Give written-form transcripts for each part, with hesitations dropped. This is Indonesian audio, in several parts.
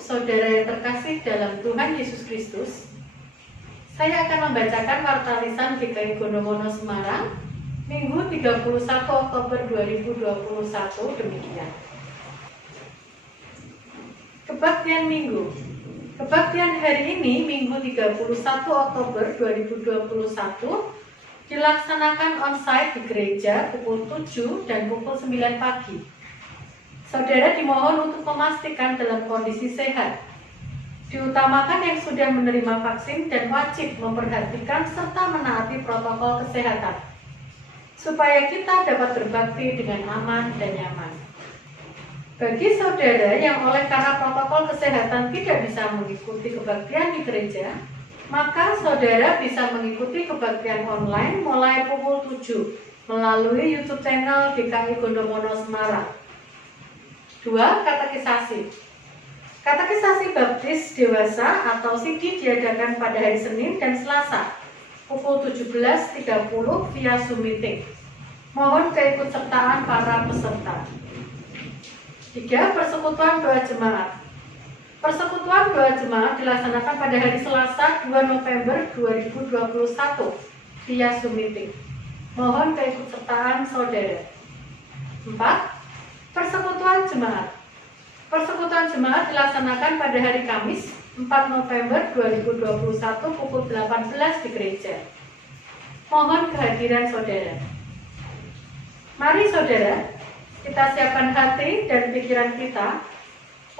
saudara yang terkasih dalam Tuhan Yesus Kristus, saya akan membacakan warta lisan GKI Gondomono Semarang, Minggu 31 Oktober 2021 demikian. Kebaktian Minggu. Kebaktian hari ini, Minggu 31 Oktober 2021, dilaksanakan on-site di gereja pukul 7 dan pukul 9 pagi. Saudara dimohon untuk memastikan dalam kondisi sehat. Diutamakan yang sudah menerima vaksin dan wajib memperhatikan serta menaati protokol kesehatan, supaya kita dapat berbakti dengan aman dan nyaman. Bagi saudara yang oleh karena protokol kesehatan tidak bisa mengikuti kebaktian di gereja, maka saudara bisa mengikuti kebaktian online mulai pukul 7 melalui YouTube channel GKI Gondomono Semarang. 2. Katekisasi. Katekisasi Baptis Dewasa atau SIDI diadakan pada hari Senin dan Selasa pukul 17.30 via Zoom meeting. Mohon keikutsertaan para peserta. 3. Persekutuan Doa Jemaat. Persekutuan Doa Jemaat dilaksanakan pada hari Selasa 2 November 2021 via Zoom meeting. Mohon keikutsertaan saudara. 4. Persekutuan Jemaat. Persekutuan Jemaat dilaksanakan pada hari Kamis 4 November 2021 pukul 18 di gereja. Mohon kehadiran saudara. Mari saudara, kita siapkan hati dan pikiran kita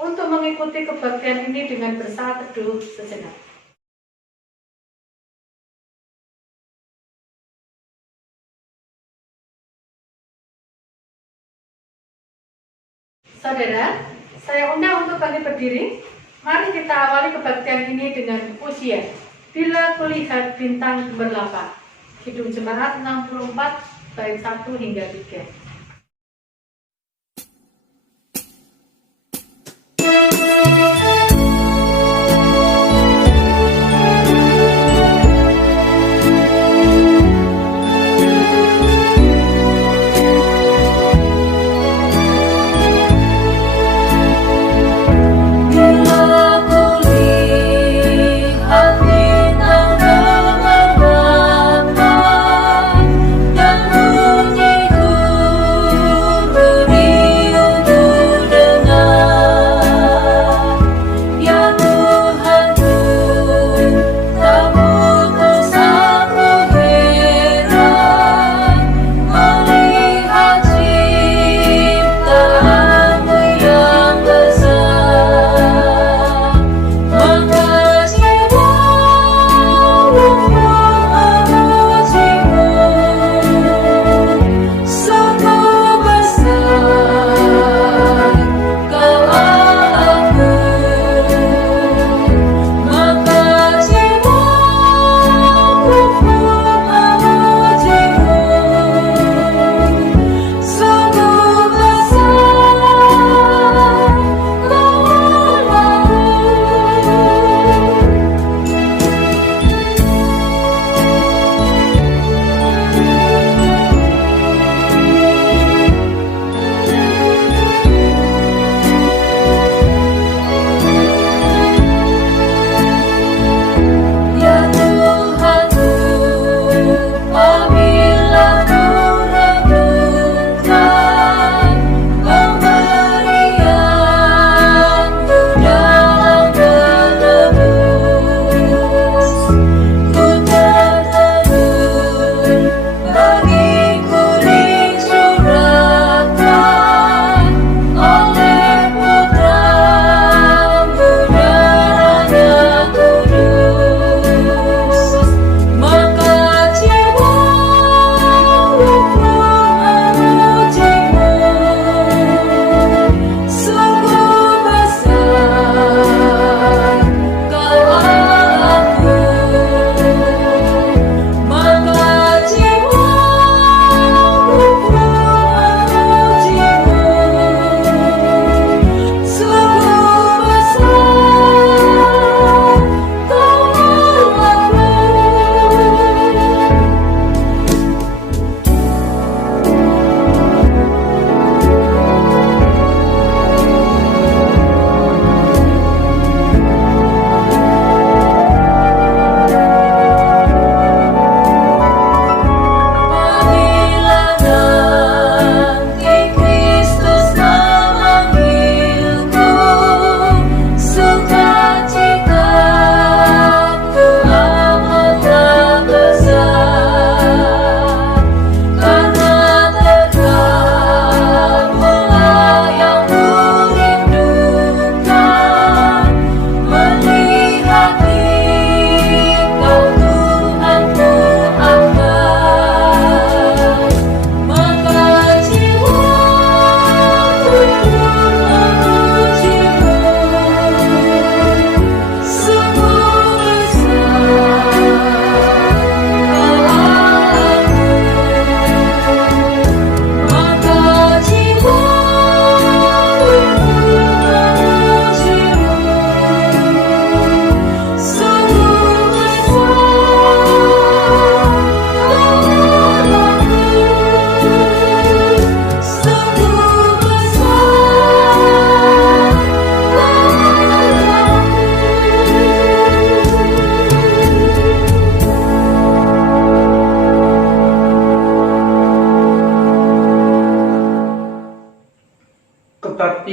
untuk mengikuti kebaktian ini dengan bersaat teduh sejenak. Saudara, saya undang untuk bangkit berdiri. Mari kita awali kebaktian ini dengan pujian Bila Kulihat Bintang Gemerlapa, Kidung Jemaat 64 bait 1 hingga 3. Bunyiku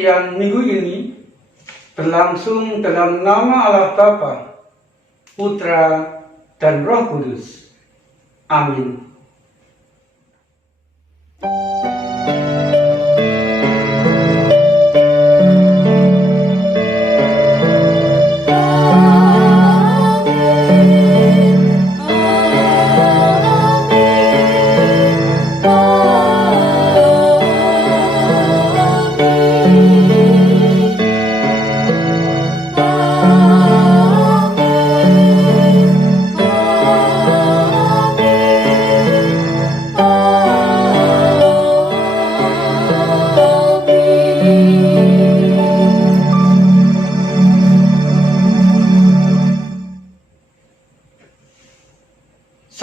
kebaktian minggu ini berlangsung dalam nama Allah Bapa, Putra, dan Roh Kudus. Amin.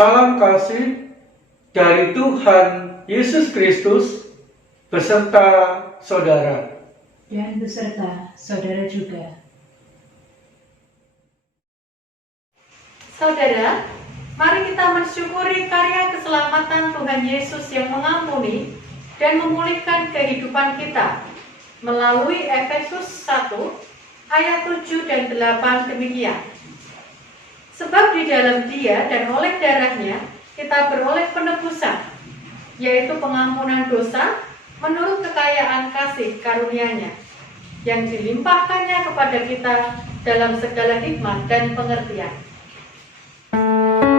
Salam kasih dari Tuhan Yesus Kristus beserta saudara. Dan beserta saudara juga. Saudara, mari kita mensyukuri karya keselamatan Tuhan Yesus yang mengampuni dan memulihkan kehidupan kita melalui Efesus 1 ayat 7 dan 8 demikian. Sebab di dalam Dia dan oleh darahnya kita beroleh penebusan, yaitu pengampunan dosa menurut kekayaan kasih karunia-Nya yang dilimpahkannya kepada kita dalam segala hikmat dan pengertian. Tuhanku,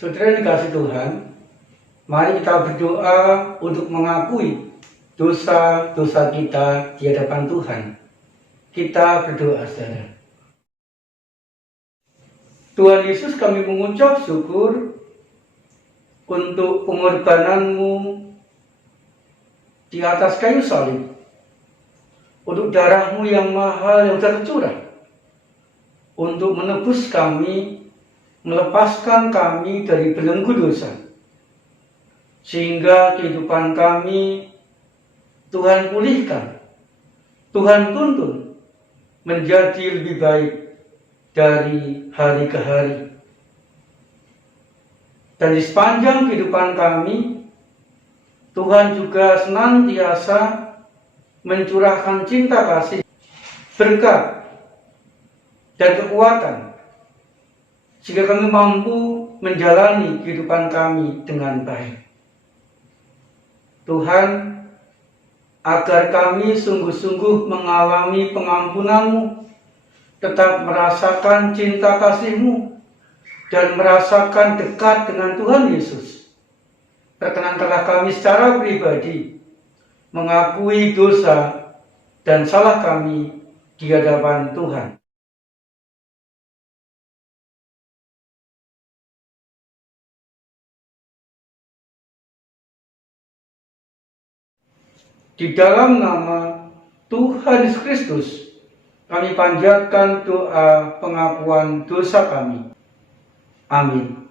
Saudara yang dikasih Tuhan, mari kita berdoa untuk mengakui dosa-dosa kita di hadapan Tuhan. Kita berdoa, saudara. Tuhan Yesus, kami mengucap syukur untuk pengorbanan-Mu di atas kayu salib, untuk darah-Mu yang mahal yang tercurah, untuk menebus kami, melepaskan kami dari belenggu dosa, sehingga kehidupan kami Tuhan pulihkan, Tuhan tuntun menjadi lebih baik dari hari ke hari. Dan di sepanjang kehidupan kami, Tuhan juga senantiasa mencurahkan cinta kasih, berkat, dan kekuatan, sehingga kami mampu menjalani kehidupan kami dengan baik. Tuhan, agar kami sungguh-sungguh mengalami pengampunan-Mu, tetap merasakan cinta kasih-Mu, dan merasakan dekat dengan Tuhan Yesus. Perkenankanlah kami secara pribadi mengakui dosa dan salah kami di hadapan Tuhan. Di dalam nama Tuhan Yesus Kristus, kami panjatkan doa pengakuan dosa kami. Amin.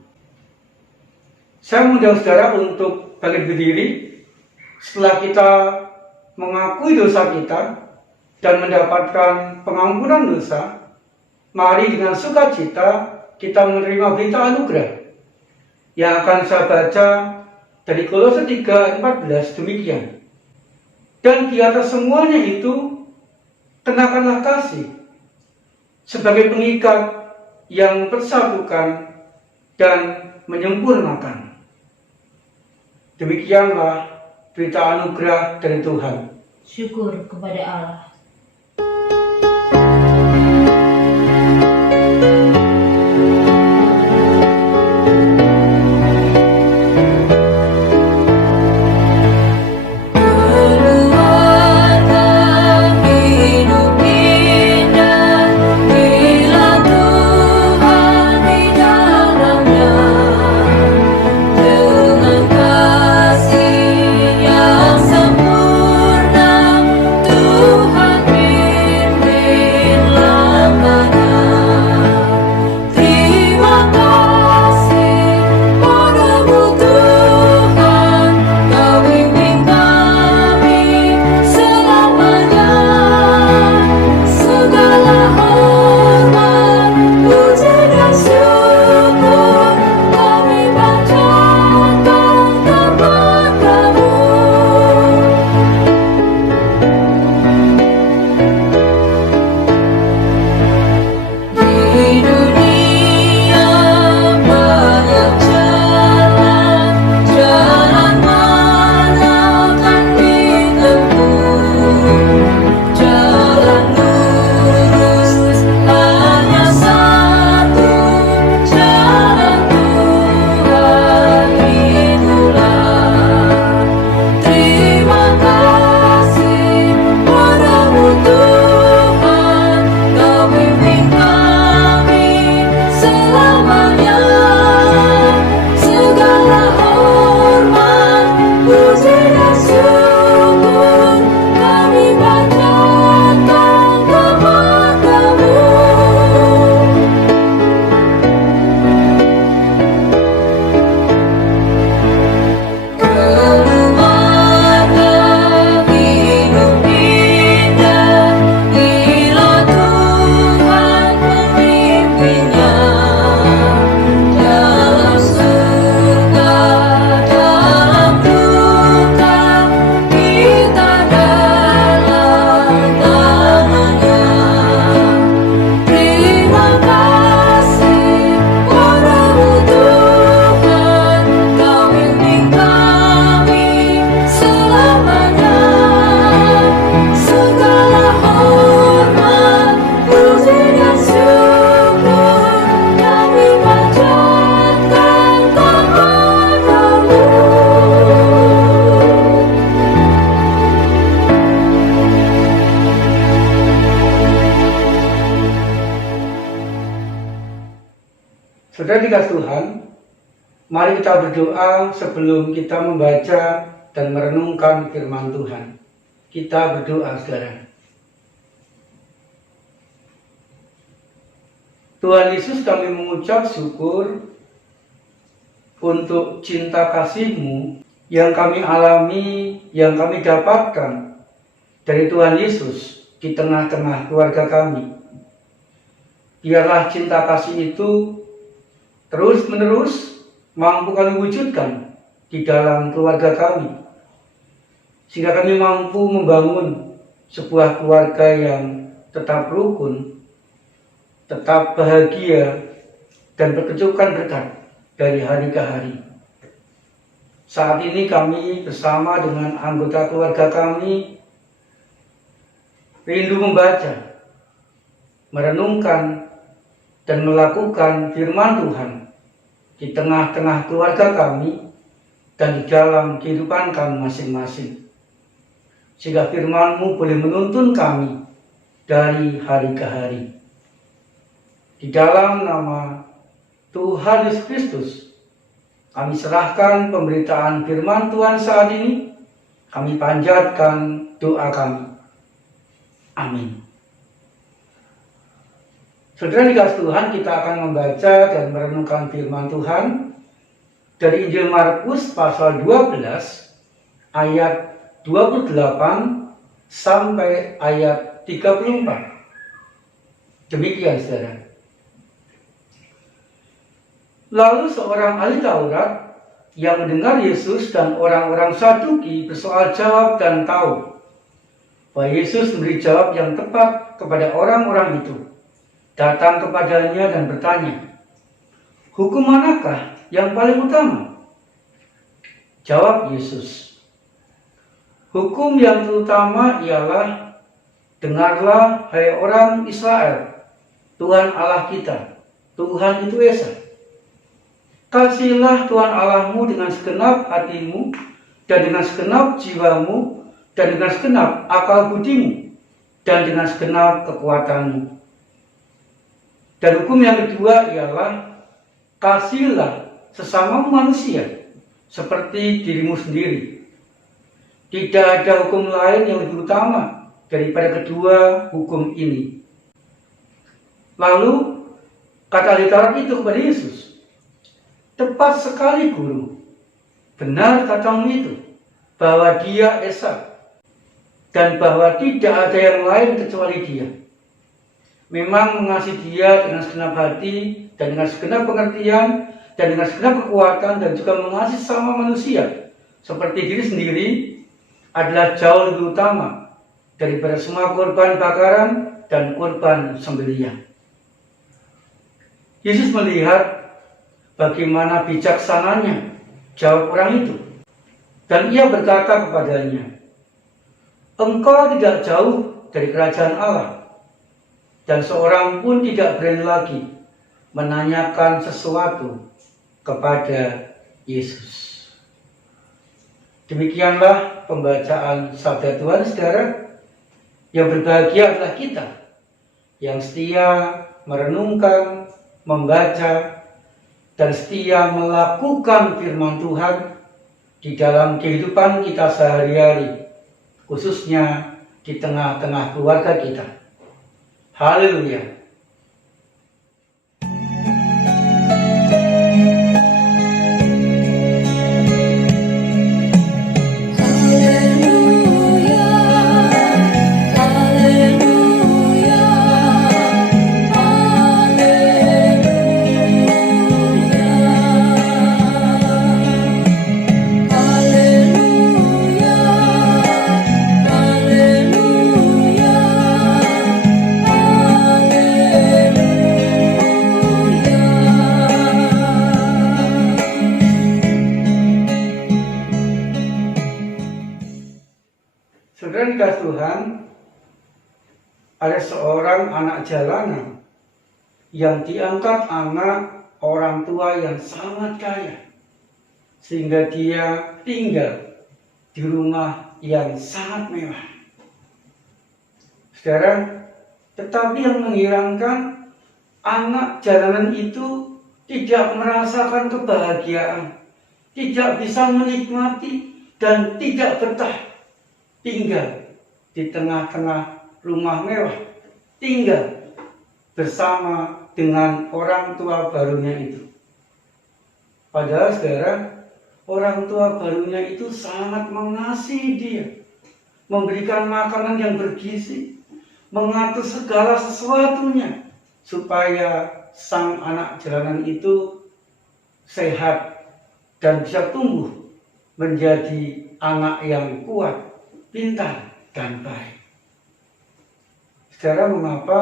Saya mengundang saudara untuk bangkit berdiri setelah kita mengakui dosa kita dan mendapatkan pengampunan dosa. Mari dengan sukacita kita menerima berita anugerah yang akan saya baca dari Kolose 3:14 demikian. Dan di atas semuanya itu kenakanlah kasih sebagai pengikat yang mempersatukan dan menyempurnakan. Demikianlah berita anugerah dari Tuhan. Syukur kepada Allah. Tuhan Saudara dikasih Tuhan, mari kita berdoa sebelum kita membaca dan merenungkan firman Tuhan. Kita berdoa, saudara. Tuhan Yesus, kami mengucap syukur untuk cinta kasih-Mu yang kami alami, yang kami dapatkan dari Tuhan Yesus di tengah-tengah keluarga kami. Biarlah cinta kasih itu terus-menerus mampu kami wujudkan di dalam keluarga kami, sehingga kami mampu membangun sebuah keluarga yang tetap rukun, tetap bahagia, dan berkecukupan berkat dari hari ke hari. Saat ini kami bersama dengan anggota keluarga kami rindu membaca, merenungkan, dan melakukan firman Tuhan di tengah-tengah keluarga kami dan di dalam kehidupan kami masing-masing. Sehingga firman-Mu boleh menuntun kami dari hari ke hari. Di dalam nama Tuhan Yesus Kristus, kami serahkan pemberitaan firman Tuhan saat ini. Kami panjatkan doa kami. Amin. Saudara dikasih Tuhan, kita akan membaca dan merenungkan firman Tuhan dari Injil Markus pasal 12 ayat 28 sampai ayat 34. Demikian, saudara. Lalu seorang ahli Taurat yang mendengar Yesus dan orang-orang Saduki bersoal jawab dan tahu bahwa Yesus memberi jawab yang tepat kepada orang-orang itu, datang kepadanya dan bertanya, "Hukum manakah yang paling utama?" Jawab Yesus, "Hukum yang terutama ialah, dengarlah hai orang Israel, Tuhan Allah kita, Tuhan itu Esa. Kasihilah Tuhan Allahmu dengan segenap hatimu, dan dengan segenap jiwamu, dan dengan segenap akal budimu, dan dengan segenap kekuatanmu. Dan hukum yang kedua ialah, kasihilah sesama manusia seperti dirimu sendiri. Tidak ada hukum lain yang lebih utama daripada kedua hukum ini." Lalu kata ahli Taurat itu kepada Yesus, "Tepat sekali, Guru. Benar katamu itu, bahwa Dia Esa, dan bahwa tidak ada yang lain kecuali Dia. Memang mengasihi Dia dengan segenap hati, dan dengan segenap pengertian, dan dengan segenap kekuatan, dan juga mengasihi sama manusia seperti diri sendiri adalah jauh lebih utama daripada semua korban bakaran dan korban sembelihan." Yesus melihat bagaimana bijaksananya jawab orang itu, dan Ia berkata kepadanya, "Engkau tidak jauh dari kerajaan Allah." Dan seorang pun tidak berani lagi menanyakan sesuatu kepada Yesus. Demikianlah pembacaan sabda Tuhan, saudara. Yang berbahagia adalah kita yang setia merenungkan, membaca, dan setia melakukan firman Tuhan di dalam kehidupan kita sehari-hari, khususnya di tengah-tengah keluarga kita. Haleluya. Saudara dikasih Tuhan, ada seorang anak jalanan yang diangkat anak orang tua yang sangat kaya, sehingga dia tinggal di rumah yang sangat mewah. Saudara, tetapi yang mengherankan, anak jalanan itu tidak merasakan kebahagiaan, tidak bisa menikmati dan tidak betah tinggal di tengah-tengah rumah mewah, tinggal bersama dengan orang tua barunya itu. Padahal saudara, orang tua barunya itu sangat mengasihi dia, memberikan makanan yang bergizi, mengatur segala sesuatunya supaya sang anak jalanan itu sehat dan bisa tumbuh menjadi anak yang kuat, pintar, dan baik. Saudara, mengapa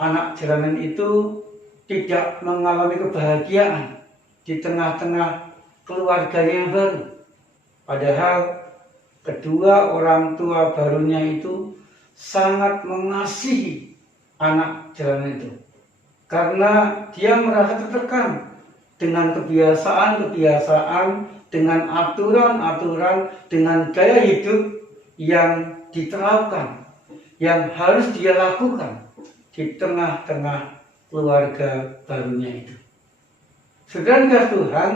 anak jalanan itu tidak mengalami kebahagiaan di tengah-tengah keluarganya yang baru? Padahal kedua orang tua barunya itu sangat mengasihi anak jalanan itu. Karena dia merasa tertekan dengan kebiasaan-kebiasaan, dengan aturan-aturan, dengan gaya hidup yang diterapkan, yang harus dia lakukan di tengah-tengah keluarga barunya itu. Saudara Tuhan,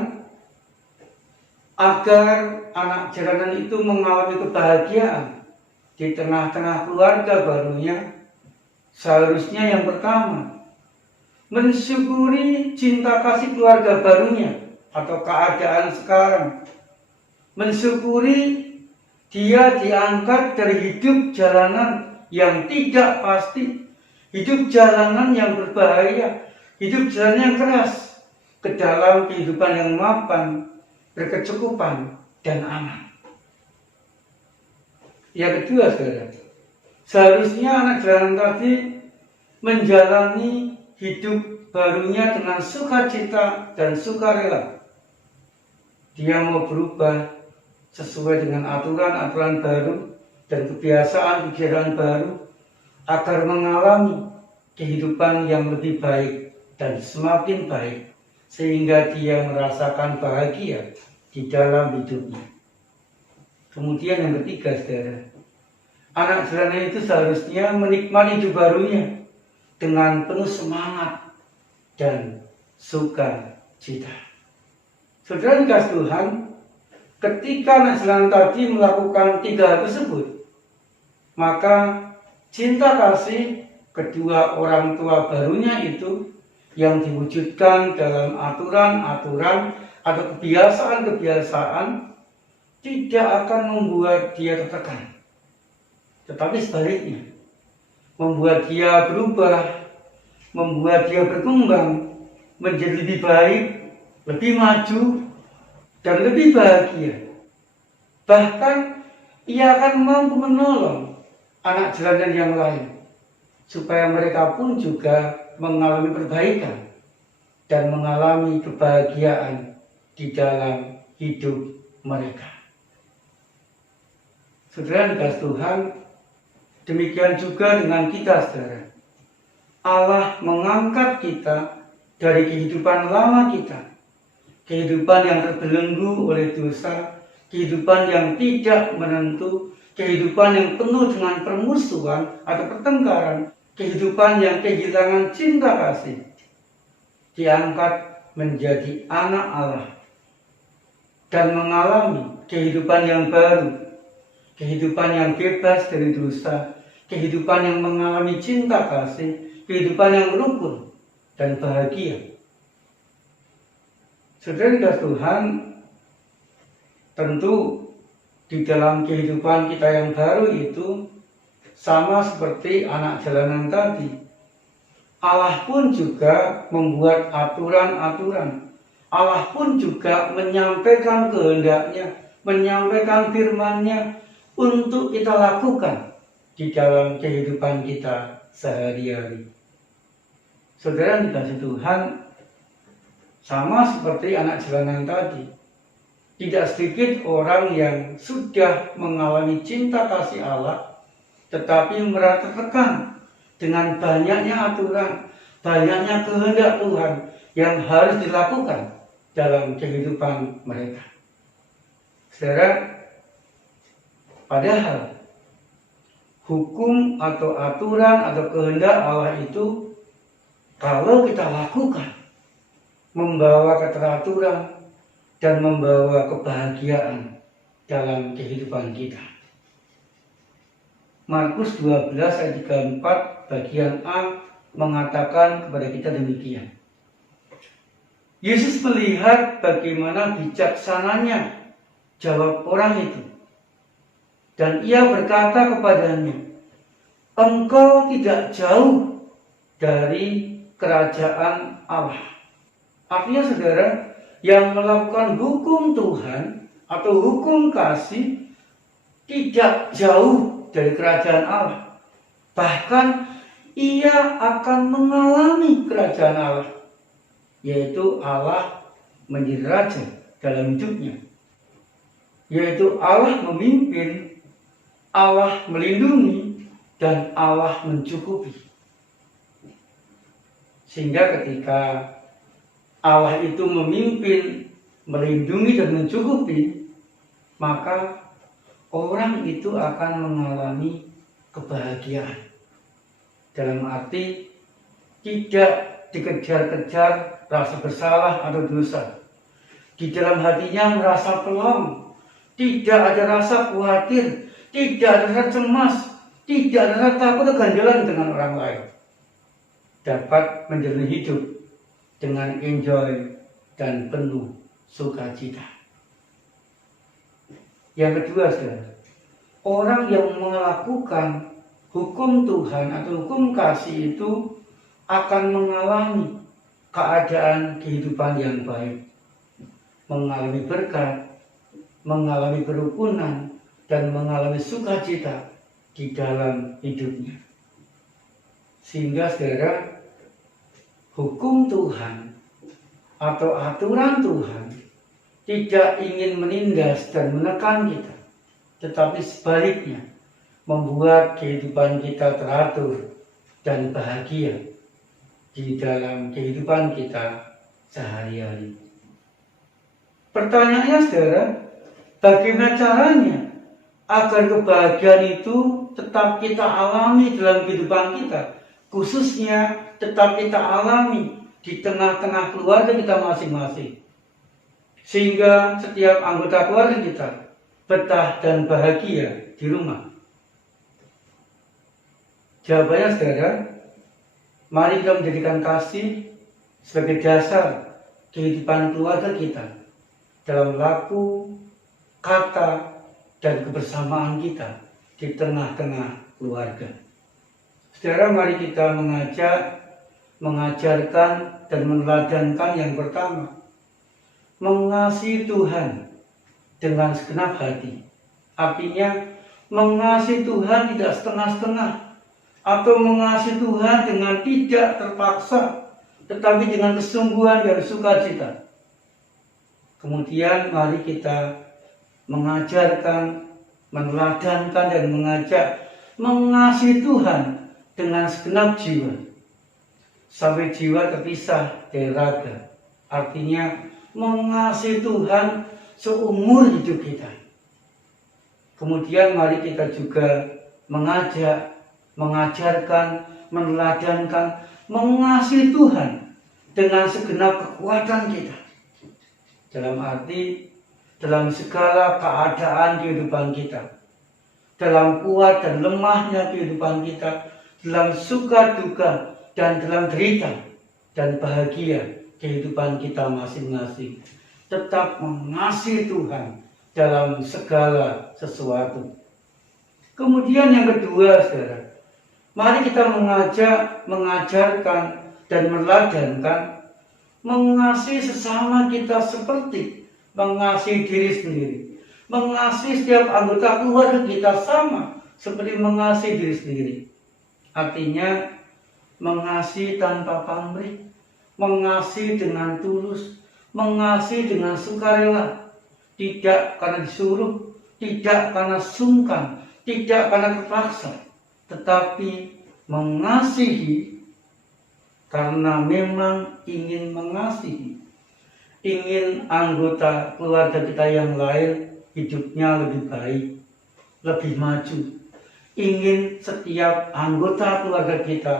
agar anak jalanan itu mengalami kebahagiaan di tengah-tengah keluarga barunya, seharusnya yang pertama, mensyukuri cinta kasih keluarga barunya atau keadaan sekarang. Mensyukuri dia diangkat dari hidup jalanan yang tidak pasti, hidup jalanan yang berbahaya, hidup jalanan yang keras, ke dalam kehidupan yang mapan, berkecukupan, dan aman. Yang kedua, saudara, seharusnya anak jalanan tadi menjalani hidup barunya dengan sukacita dan sukarela. Dia mau berubah sesuai dengan aturan-aturan baru dan kebiasaan-kebiasaan baru agar mengalami kehidupan yang lebih baik dan semakin baik, sehingga dia merasakan bahagia di dalam hidupnya. Kemudian yang ketiga, saudara, anak jalanan itu seharusnya menikmati hidup barunya dengan penuh semangat dan sukacita. Saudara dikasih Tuhan, ketika anak jalanan tadi melakukan 3 hal tersebut, maka cinta kasih kedua orang tua barunya itu yang diwujudkan dalam aturan-aturan atau kebiasaan-kebiasaan tidak akan membuat dia tertekan, tetapi sebaliknya membuat dia berubah, membuat dia berkembang menjadi lebih baik, lebih maju, dan lebih bahagia. Bahkan ia akan mampu menolong anak jalanan yang lain supaya mereka pun juga mengalami perbaikan dan mengalami kebahagiaan di dalam hidup mereka. Saudara dikasih Tuhan, demikian juga dengan kita, saudara. Allah mengangkat kita dari kehidupan lama kita, kehidupan yang terbelenggu oleh dosa, kehidupan yang tidak menentu, kehidupan yang penuh dengan permusuhan atau pertengkaran, kehidupan yang kehilangan cinta kasih, diangkat menjadi anak Allah dan mengalami kehidupan yang baru, kehidupan yang bebas dari dosa, kehidupan yang mengalami cinta kasih, kehidupan yang rukun dan bahagia. Saudara Tuhan, tentu di dalam kehidupan kita yang baru itu sama seperti anak jalanan tadi. Allah pun juga membuat aturan-aturan. Allah pun juga menyampaikan kehendaknya, menyampaikan firman-Nya untuk kita lakukan di dalam kehidupan kita sehari-hari. Saudara dikasih Tuhan, sama seperti anak jalanan tadi, tidak sedikit orang yang sudah mengalami cinta kasih Allah, tetapi merasa tertekan dengan banyaknya aturan, banyaknya kehendak Tuhan yang harus dilakukan dalam kehidupan mereka. Saudara, padahal hukum atau aturan atau kehendak Allah itu kalau kita lakukan, membawa keteraturan, dan membawa kebahagiaan dalam kehidupan kita. Markus 12 ayat 34 bagian A mengatakan kepada kita demikian. Yesus melihat bagaimana bijaksananya jawab orang itu. Dan ia berkata kepadanya, engkau tidak jauh dari kerajaan Allah. Artinya saudara, yang melakukan hukum Tuhan atau hukum kasih tidak jauh dari kerajaan Allah. Bahkan ia akan mengalami kerajaan Allah, yaitu Allah menjadi raja dalam hidupnya, yaitu Allah memimpin, Allah melindungi, dan Allah mencukupi. Sehingga ketika Allah itu memimpin, melindungi, dan mencukupi, maka orang itu akan mengalami kebahagiaan. Dalam arti tidak dikejar-kejar rasa bersalah atau dosa. Di dalam hatinya merasa pelong, tidak ada rasa khawatir, tidak ada rasa cemas, tidak ada rasa takut keganjalan dengan orang lain. Dapat menjalani hidup dengan enjoy dan penuh sukacita. Yang kedua, saudara, orang yang melakukan hukum Tuhan atau hukum kasih itu akan mengalami keadaan kehidupan yang baik, mengalami berkat, mengalami kerukunan, dan mengalami sukacita di dalam hidupnya. Sehingga saudara, hukum Tuhan atau aturan Tuhan tidak ingin menindas dan menekan kita, tetapi sebaliknya membuat kehidupan kita teratur dan bahagia di dalam kehidupan kita sehari-hari. Pertanyaannya saudara, bagaimana caranya agar kebahagiaan itu tetap kita alami dalam kehidupan kita, khususnya tetap kita alami di tengah-tengah keluarga kita masing-masing, sehingga setiap anggota keluarga kita betah dan bahagia di rumah? Jawabannya saudara, mari kita menjadikan kasih sebagai dasar kehidupan keluarga kita dalam laku, kata, dan kebersamaan kita di tengah-tengah keluarga. Saudara, mari kita mengajarkan, dan meneladankan yang pertama, mengasihi Tuhan dengan segenap hati. Artinya, mengasihi Tuhan tidak setengah-setengah, atau mengasihi Tuhan dengan tidak terpaksa, tetapi dengan kesungguhan dan sukacita. Kemudian mari kita mengajarkan, meneladankan, dan mengajak mengasihi Tuhan dengan segenap jiwa, sampai jiwa terpisah dari raga. Artinya mengasihi Tuhan seumur hidup kita. Kemudian mari kita juga mengajak, mengajarkan, meneladankan, mengasihi Tuhan dengan segenap kekuatan kita. Dalam arti, dalam segala keadaan kehidupan kita, dalam kuat dan lemahnya kehidupan kita, dalam suka duka dan dalam derita dan bahagia kehidupan kita masing-masing, tetap mengasihi Tuhan dalam segala sesuatu. Kemudian yang kedua, saudara, mari kita mengajak, mengajarkan, dan meneladankan mengasihi sesama kita seperti mengasihi diri sendiri. Mengasihi setiap anggota keluarga kita sama seperti mengasihi diri sendiri. Artinya mengasihi tanpa pamrih, mengasihi dengan tulus, mengasihi dengan sukarela, tidak karena disuruh, tidak karena sungkan, tidak karena terpaksa, tetapi mengasihi karena memang ingin mengasihi, ingin anggota keluarga kita yang lain hidupnya lebih baik, lebih maju, ingin setiap anggota keluarga kita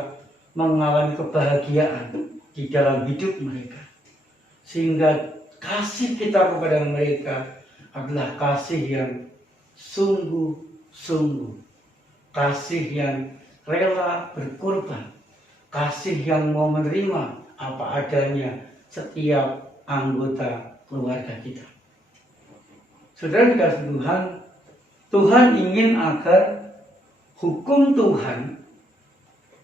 mengalami kebahagiaan di dalam hidup mereka. sehingga kasih kita kepada mereka adalah kasih yang sungguh-sungguh, kasih yang rela berkorban, kasih yang mau menerima apa adanya setiap anggota keluarga kita. Saudara dikasih Tuhan, Tuhan ingin agar hukum Tuhan,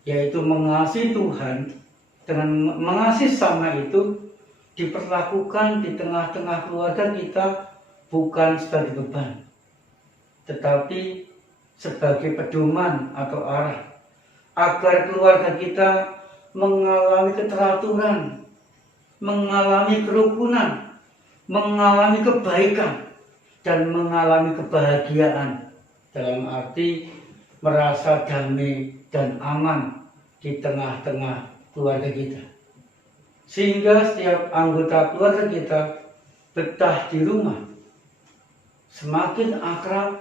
yaitu mengasihi Tuhan dengan mengasihi sama itu, diperlakukan di tengah-tengah keluarga kita bukan sebagai beban, tetapi sebagai pedoman atau arah, agar keluarga kita mengalami keteraturan, mengalami kerukunan, mengalami kebaikan, dan mengalami kebahagiaan, dalam arti merasa damai dan aman di tengah-tengah keluarga kita. Sehingga setiap anggota keluarga kita betah di rumah, semakin akrab,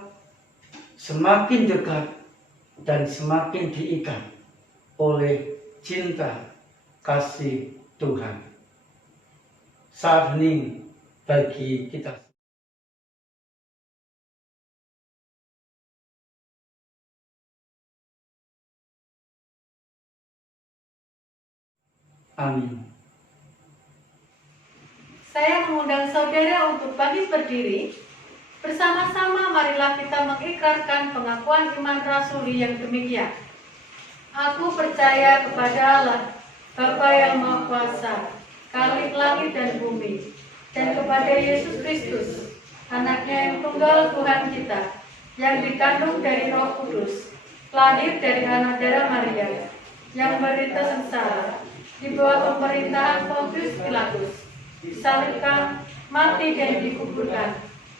semakin dekat, dan semakin diikat oleh cinta kasih Tuhan. Saat hening bagi kita. Amin. Saya mengundang saudara untuk bangkit berdiri. Bersama-sama marilah kita mengikrarkan pengakuan iman rasuli yang demikian. Aku percaya kepada Allah, Bapa yang Maha Kuasa, Khalik langit dan bumi, dan kepada Yesus Kristus, Anaknya yang tunggal Tuhan kita, yang dikandung dari Roh Kudus, lahir dari anak darah Maria, yang menderita sengsara, di bawah pemerintahan Pontius Pilatus, disalibkan, mati dan dikuburkan,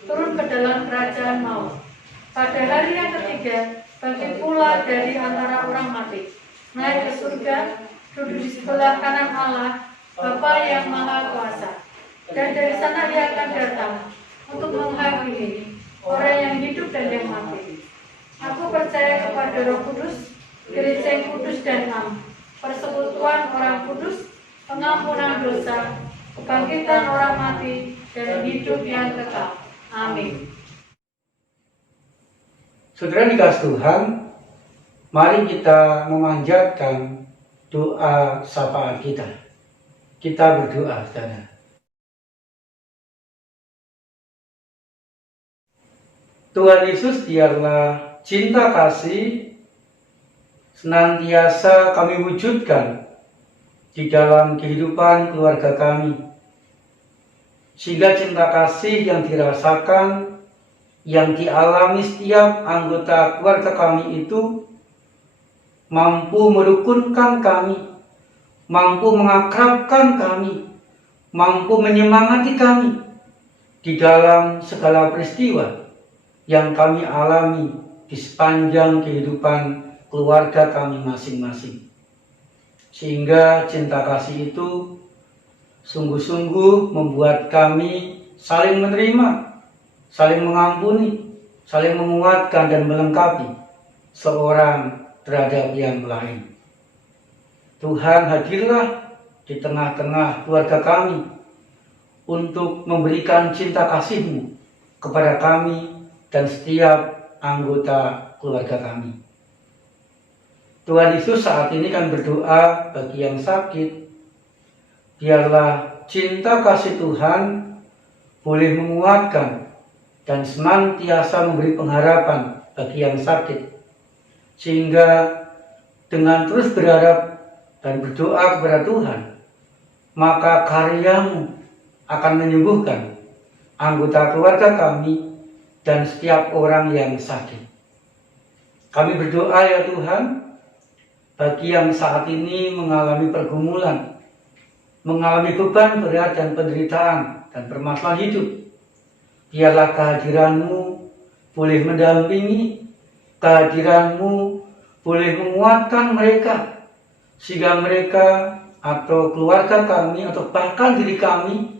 turun ke dalam kerajaan maut. Pada hari yang ketiga, bangkit pula dari antara orang mati, naik ke surga, duduk di sebelah kanan Allah, Bapa yang Maha Kuasa. Dan dari sana Ia akan datang untuk menghakimi orang yang hidup dan yang mati. Aku percaya kepada Roh Kudus, Gereja yang kudus dan am, persekutuan orang kudus, pengampunan dosa, kebangkitan orang mati, dan hidup yang kekal. Amin. Saudara dikasih Tuhan, mari kita memanjatkan doa sapaan kita. Kita berdoa, saudara. Tuhan Yesus, biarlah cinta kasih senantiasa kami wujudkan di dalam kehidupan keluarga kami, sehingga cinta kasih yang dirasakan, yang dialami setiap anggota keluarga kami itu mampu merukunkan kami, mampu mengakrabkan kami, mampu menyemangati kami di dalam segala peristiwa yang kami alami di sepanjang kehidupan keluarga kami masing-masing. Sehingga cinta kasih itu sungguh-sungguh membuat kami saling menerima, saling mengampuni, saling menguatkan dan melengkapi seorang terhadap yang lain. Tuhan, hadirlah di tengah-tengah keluarga kami untuk memberikan cinta kasih-Mu kepada kami dan setiap anggota keluarga kami. Tuhan Yesus, saat ini kami berdoa bagi yang sakit, biarlah cinta kasih Tuhan boleh menguatkan dan senantiasa memberi pengharapan bagi yang sakit, sehingga dengan terus berharap dan berdoa kepada Tuhan, maka karya-Mu akan menyembuhkan anggota keluarga kami dan setiap orang yang sakit. Kami berdoa, ya Tuhan, bagi yang saat ini mengalami pergumulan, mengalami beban berat dan penderitaan dan permasalahan hidup, biarlah kehadiran-Mu boleh mendampingi, kehadiran-Mu boleh menguatkan mereka, sehingga mereka atau keluarga kami atau bahkan diri kami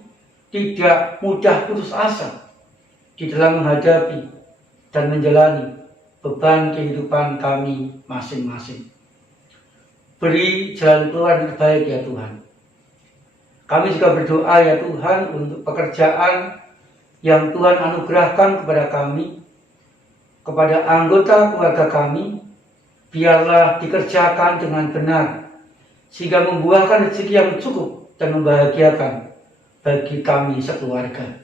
tidak mudah putus asa di dalam menghadapi dan menjalani beban kehidupan kami masing-masing. Beri jalan keluar yang terbaik, ya Tuhan. Kami juga berdoa ya Tuhan untuk pekerjaan yang Tuhan anugerahkan kepada kami, kepada anggota keluarga kami, biarlah dikerjakan dengan benar, sehingga membuahkan rezeki yang cukup dan membahagiakan bagi kami sekeluarga.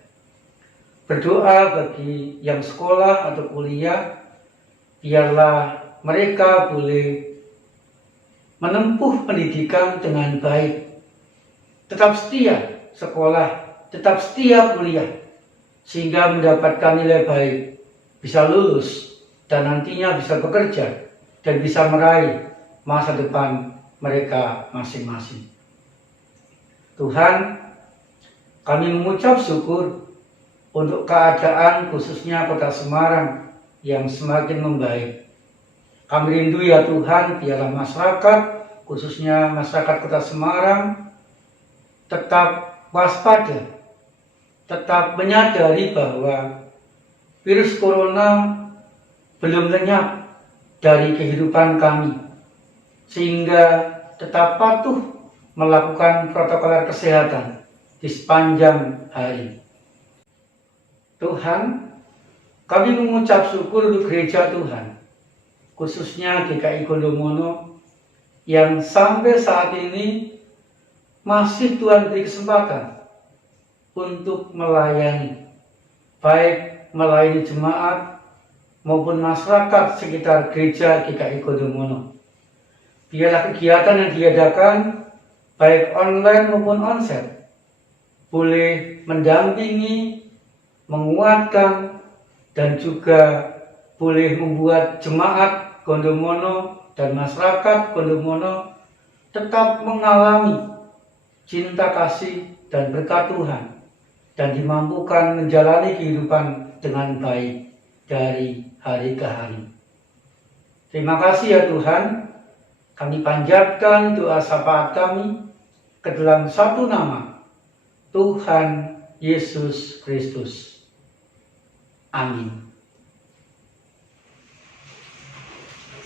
Berdoa bagi yang sekolah atau kuliah, biarlah mereka boleh menempuh pendidikan dengan baik, tetap setia sekolah, tetap setia kuliah, sehingga mendapatkan nilai baik, bisa lulus, dan nantinya bisa bekerja, dan bisa meraih masa depan mereka masing-masing. Tuhan, kami mengucap syukur untuk keadaan khususnya Kota Semarang yang semakin membaik. Kami rindu ya Tuhan, biarlah masyarakat, khususnya masyarakat Kota Semarang, tetap waspada, tetap menyadari bahwa virus corona belum lenyap dari kehidupan kami, sehingga tetap patuh melakukan protokol kesehatan di sepanjang hari. Tuhan, kami mengucap syukur untuk gereja Tuhan, khususnya GKI Gondomono, yang sampai saat ini masih Tuhan beri kesempatan untuk melayani, baik melayani jemaat maupun masyarakat sekitar gereja GKI Gondomono. Biarlah kegiatan yang diadakan, baik online maupun onsite, boleh mendampingi, menguatkan, dan juga boleh membuat jemaat Gondomono dan masyarakat Gondomono tetap mengalami cinta kasih dan berkat Tuhan, dan dimampukan menjalani kehidupan dengan baik dari hari ke hari. Terima kasih ya Tuhan, kami panjatkan doa syafaat kami ke dalam satu nama, Tuhan Yesus Kristus. Amin.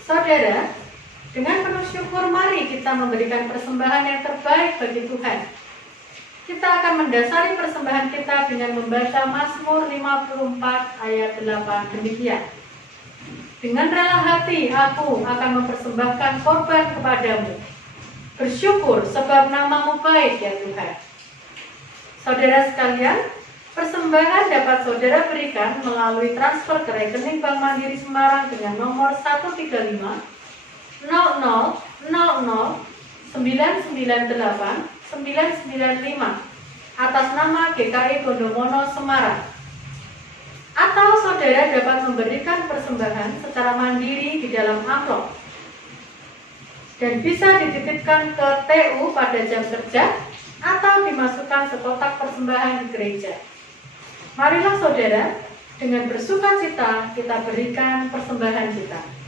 Saudara, dengan penuh syukur mari kita memberikan persembahan yang terbaik bagi Tuhan. Kita akan mendasari persembahan kita dengan membaca Mazmur 54 ayat 8 demikian. Dengan rela hati aku akan mempersembahkan korban kepadamu. Bersyukur sebab namamu baik ya Tuhan. Saudara sekalian, persembahan dapat saudara berikan melalui transfer ke rekening Bank Mandiri Semarang dengan nomor 135 00 00 998 995 atas nama GKI Gondomono Semarang. Atau saudara dapat memberikan persembahan secara mandiri di dalam amplop dan bisa dititipkan ke TU pada jam kerja atau dimasukkan ke kotak persembahan di gereja. Marilah saudara, dengan bersukacita kita berikan persembahan kita.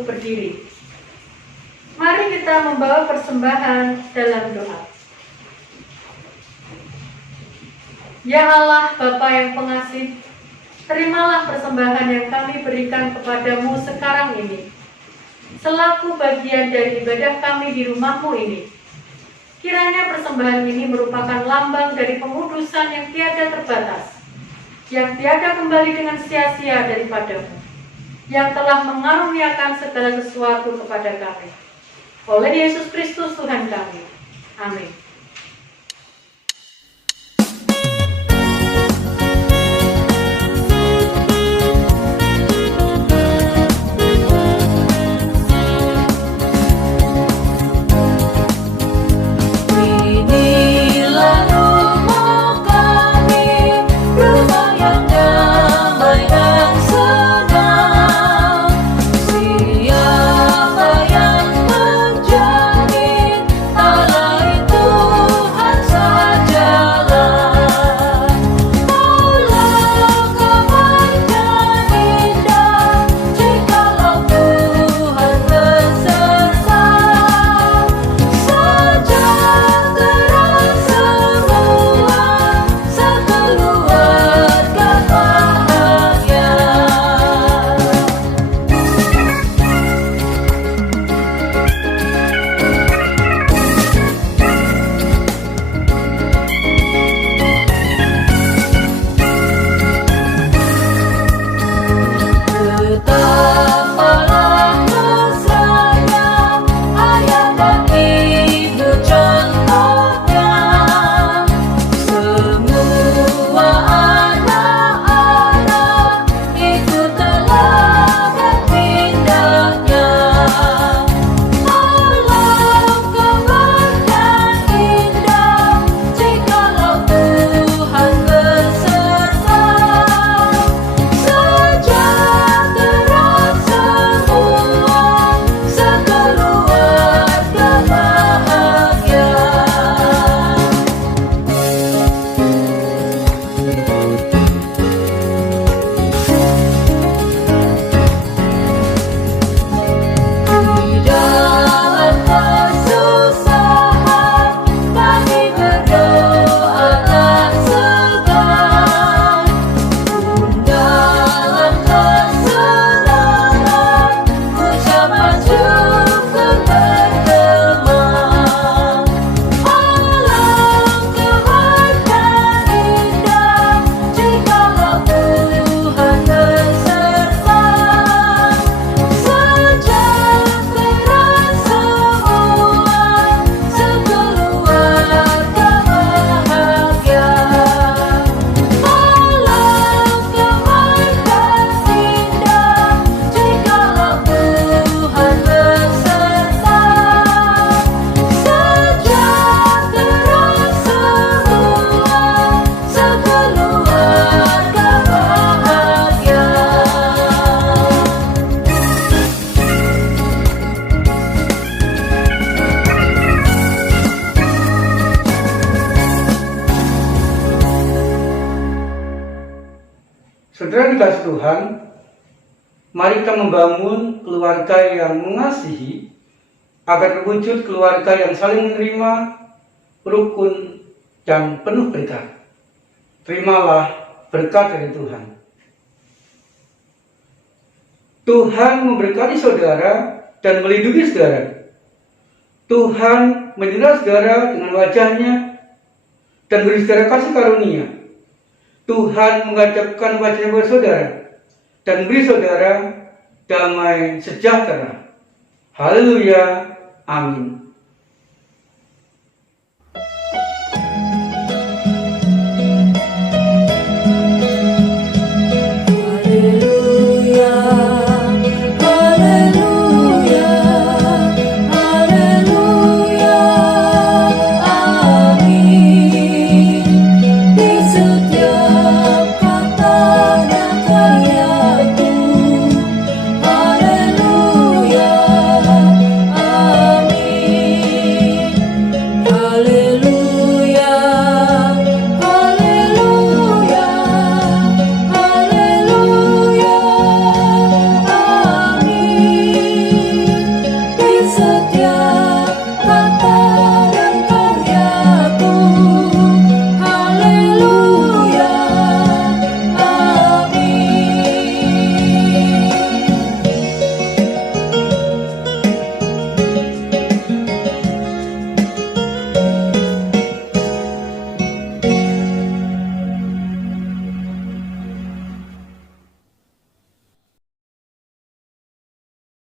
untuk berdiri. Mari kita membawa persembahan dalam doa. Ya Allah, Bapa yang pengasih, terimalah persembahan yang kami berikan kepadamu sekarang ini, selaku bagian dari ibadah kami di rumah-Mu ini. Kiranya persembahan ini merupakan lambang dari pengudusan yang tiada terbatas, yang tiada kembali dengan sia-sia daripadamu, yang telah mengaruniakan segala sesuatu kepada kami. Oleh Yesus Kristus Tuhan kami. Amin. Saudara dikasih Tuhan, mari kita membangun keluarga yang mengasihi agar terwujud keluarga yang saling menerima, rukun, dan penuh berkat. Terimalah berkat dari Tuhan. Tuhan memberkati saudara dan melindungi saudara. Tuhan menyerah saudara dengan wajahnya dan beri saudara kasih karunia. Tuhan menghadapkan wajahnya kepada saudara dan beri saudara damai sejahtera. Haleluya. Amin.